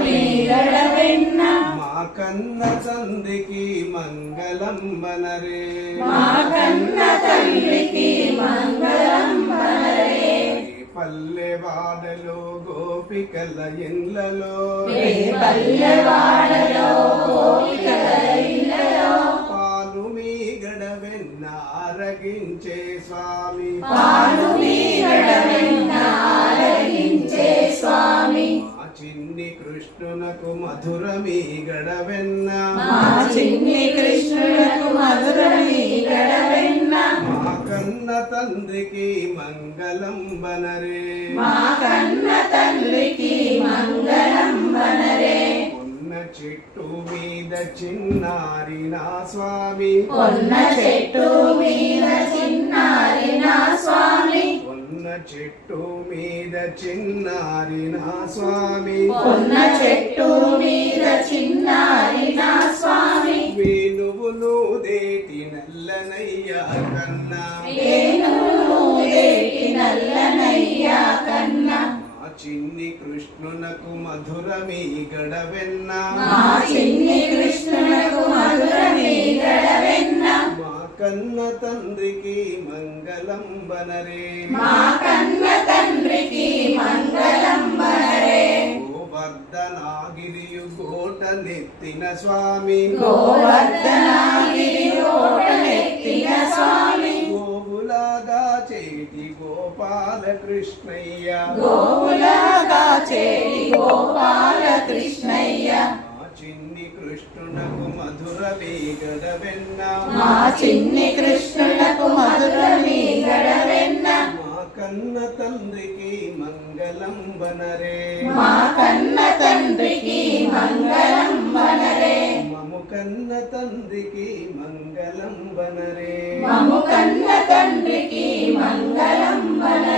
మీగడ వెన్న మా కన్న తండ్రికి మంగళం బనరే మా కన్న తండ్రికి మంగళం బనరే పల్లె వాడలో గోపికల ఇండ్లలో పల్లెవాడలో గోపికల ఇళ్ళలో పాలు మీగడ వెన్న ఆరగించే స్వామి పాలు మీగడ వెన్న ఆరగించే స్వామి మా చిన్ని కృష్ణునకు మధుర మీగడ వెన్న మా చిన్ని కృష్ణులకు మధుర మీగడ వెన్న మా కన్న తండ్రికి మంగళం బనరే మా కన్న తండ్రికి మంగళం బనరే ఉన్న చెట్టు మీద చిన్నారి నా స్వామి కొన్న చెట్టు మీద చిన్నారి నా స్వామి ఉన్న చెట్టు మీద చిన్నారి నా స్వామి కొన్న చెట్టు మీద చిన్నారి నా స్వామి వేణువులు దేటి నల్లనయ్యా కన్నా వేణువులేటి నల్లనయ్యా కన్నా మా చిన్ని కృష్ణునకు మధుర మీగడ వెన్న మా చిన్ని కృష్ణునకు మధుర మీగడ వెన్న మా కన్న తండ్రికి మంగళం బనరే మా కన్న తండ్రికి మంగళం బనరే గోవర్ధనాగిరియు గోట నెత్తిన స్వామి గోవర్ధనాగిరి ఓటనెత్తిన స్వామి గోవులాగా చేటి గోపాల కృష్ణయ్య గోవులాగా చేరి గోపాల కృష్ణయ్య మా చిన్ని కృష్ణునకు మధుర మీగడ వెన్న మా చిన్ని కృష్ణులకు మధుర మీగడ వెన్న మా కన్న తండ్రికి మంగళం బనరే మా కన్న తండ్రికి మంగళం బనరే మము కన్న తండ్రికి మంగళం బనరే మము కన్న తండ్రికి మంగళం బనరే